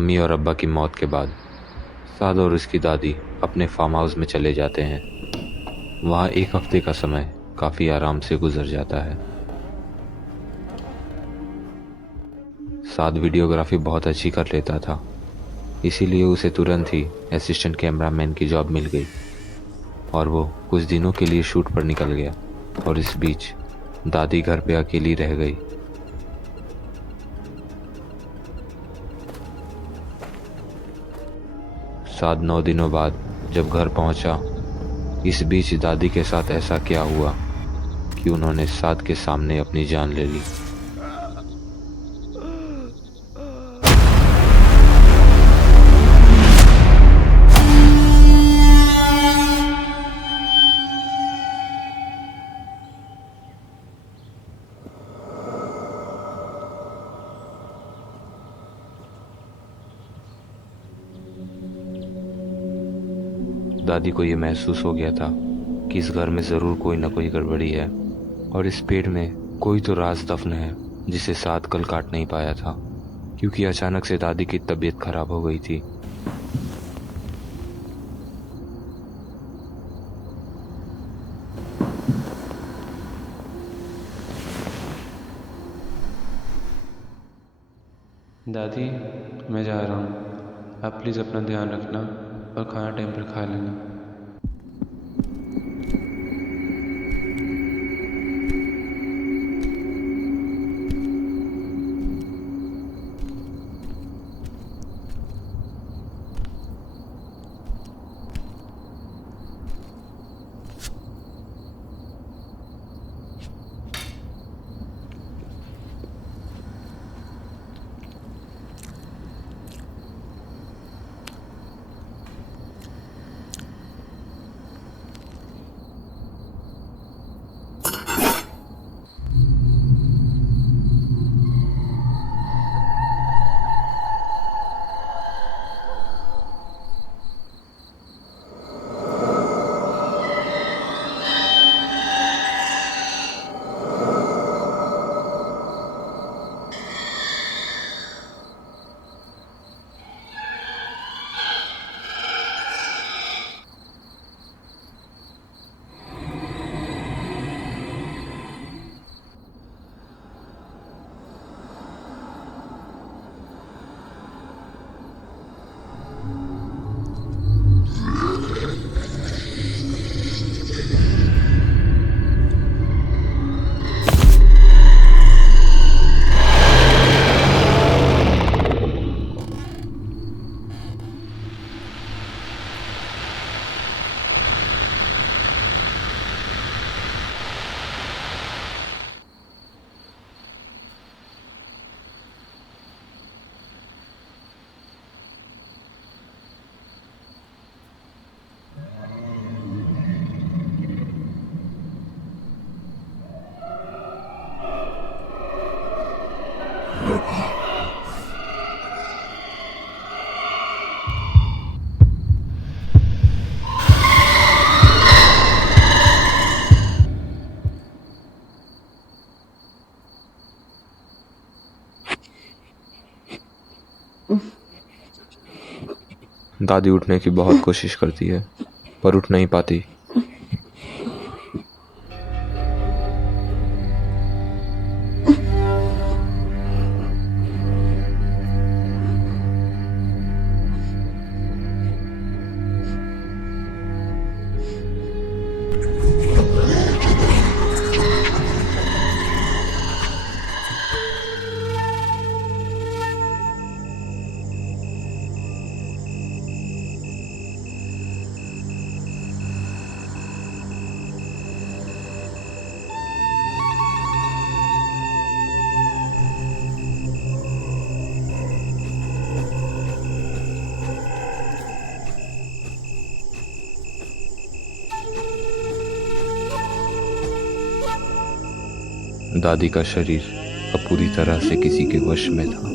अम्मी और अब्बा की मौत के बाद साद और उसकी दादी अपने फार्म हाउस में चले जाते हैं। वहाँ एक हफ्ते का समय काफ़ी आराम से गुजर जाता है। साद वीडियोग्राफी बहुत अच्छी कर लेता था, इसीलिए उसे तुरंत ही असिस्टेंट कैमरामैन की जॉब मिल गई और वो कुछ दिनों के लिए शूट पर निकल गया। और इस बीच दादी घर पे अकेली रह गई। साद 9 दिनों बाद जब घर पहुंचा, इस बीच दादी के साथ ऐसा क्या हुआ कि उन्होंने साद के सामने अपनी जान ले ली। दादी को ये महसूस हो गया था कि इस घर में ज़रूर कोई ना कोई गड़बड़ी है और इस पेड़ में कोई तो राज दफन है जिसे साद कल काट नहीं पाया था, क्योंकि अचानक से दादी की तबीयत खराब हो गई थी। दादी, मैं जा रहा हूँ। आप प्लीज़ अपना ध्यान रखना और खाना टाइम पर खा लेना। दादी उठने की बहुत कोशिश करती है पर उठ नहीं पाती। दादी का शरीर अब पूरी तरह से किसी के वश में था।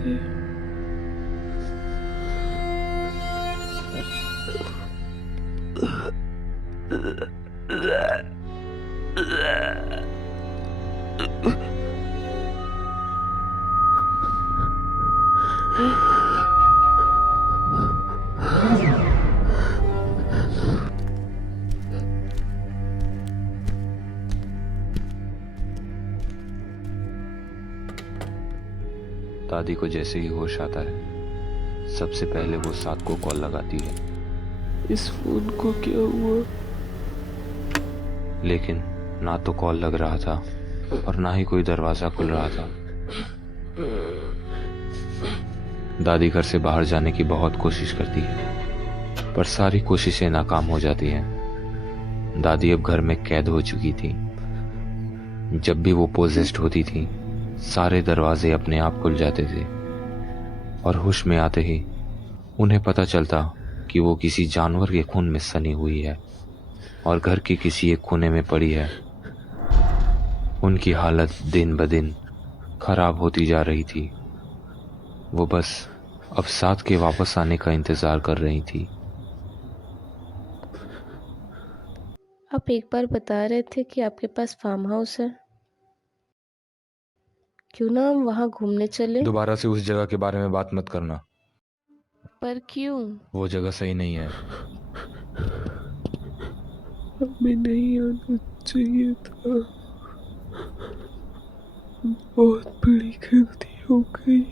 से। दादी को जैसे ही होश आता है सबसे पहले वो साद को कॉल लगाती है, इस फोन को क्या हुआ? लेकिन ना तो कॉल लग रहा था और ना ही कोई दरवाजा खुल रहा था। दादी घर से बाहर जाने की बहुत कोशिश करती है पर सारी कोशिशें नाकाम हो जाती हैं। दादी अब घर में कैद हो चुकी थी। जब भी वो पोजेस्ड होती थी सारे दरवाजे अपने आप खुल जाते थे और होश में आते ही उन्हें पता चलता कि वो किसी जानवर के खून में सनी हुई है और घर के किसी एक कोने में पड़ी है। उनकी हालत दिन ब दिन खराब होती जा रही थी। वो बस अब साद के वापस आने का इंतजार कर रही थी। आप एक बार बता रहे थे कि आपके पास फार्म हाउस है, क्यों ना हम वहाँ घूमने चले? दोबारा से उस जगह के बारे में बात मत करना, पर क्यों? वो जगह सही नहीं है। हमें नहीं आना चाहिए था, बहुत बड़ी गलती हो गई।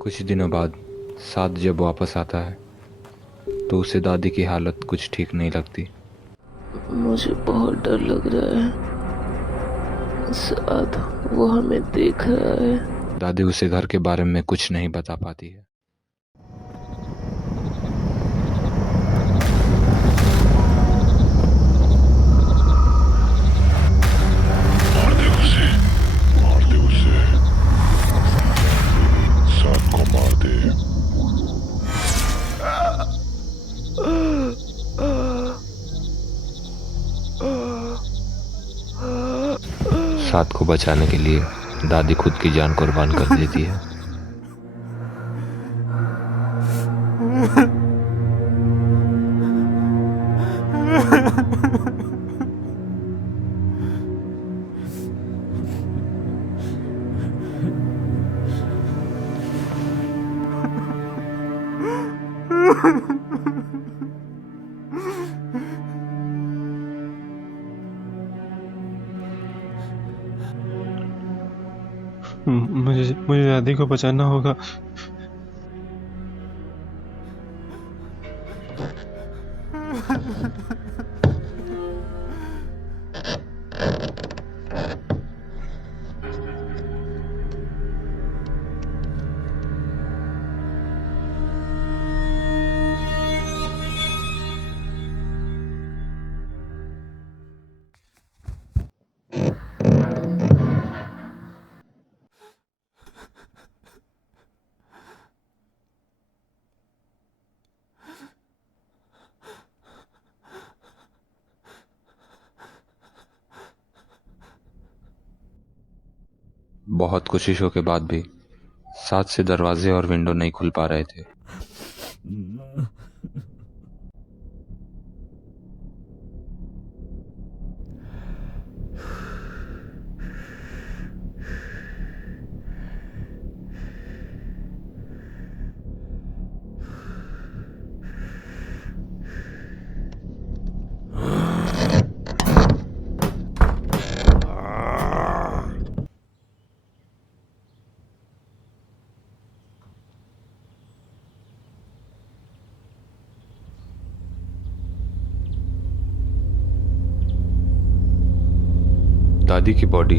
कुछ दिनों बाद साद जब वापस आता है तो उसे दादी की हालत कुछ ठीक नहीं लगती। मुझे बहुत डर लग रहा है, साद वो हमें देख रहा है। दादी उसे घर के बारे में कुछ नहीं बता पाती है। मार दे उसे, मार दे उसे, साद को मार दे। साद को बचाने के लिए दादी खुद की जान कुर्बान कर देती है। मुझे दादी को बचाना होगा। बहुत कोशिशों के बाद भी साथ से दरवाजे और विंडो नहीं खुल पा रहे थे। दादी की बॉडी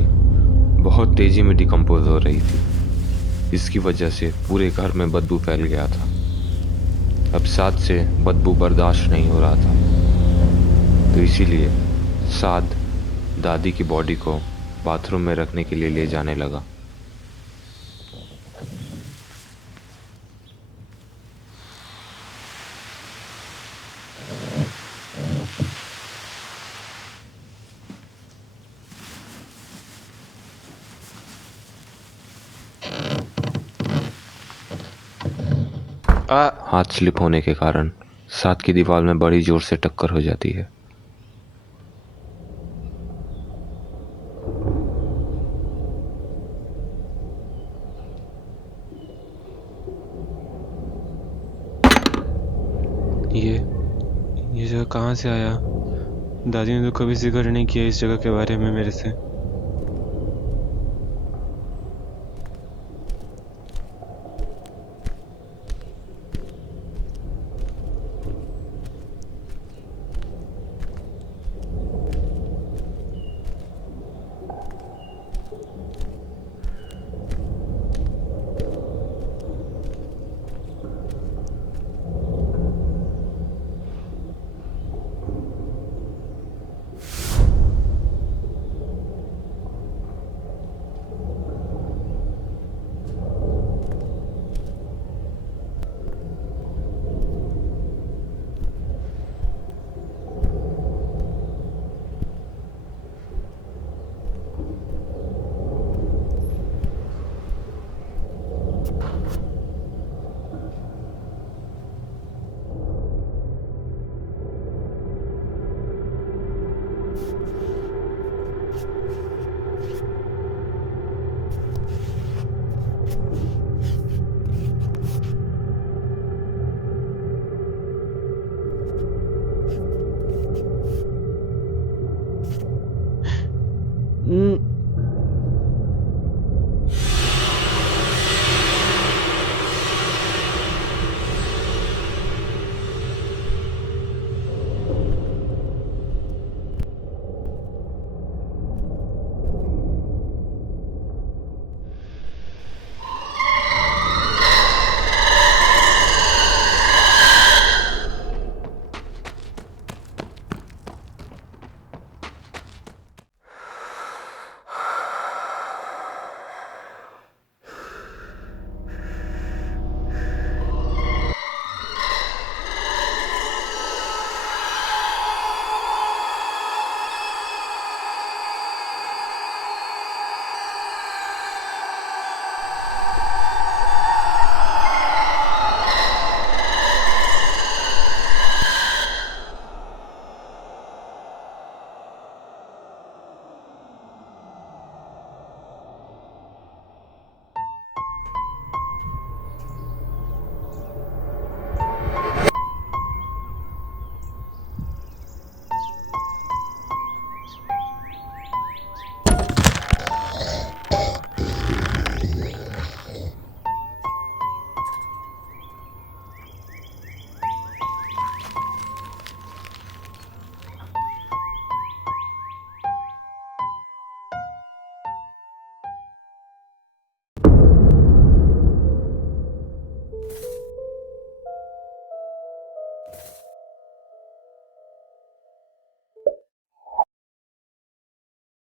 बहुत तेजी में डिकम्पोज हो रही थी। इसकी वजह से पूरे घर में बदबू फैल गया था। अब साद से बदबू बर्दाश्त नहीं हो रहा था, तो इसीलिए साद दादी की बॉडी को बाथरूम में रखने के लिए ले जाने लगा। हाथ स्लिप होने के कारण साद की दीवार में बड़ी जोर से टक्कर हो जाती है। ये जगह कहाँ से आया? दादी ने तो कभी जिक्र नहीं किया इस जगह के बारे में मेरे से।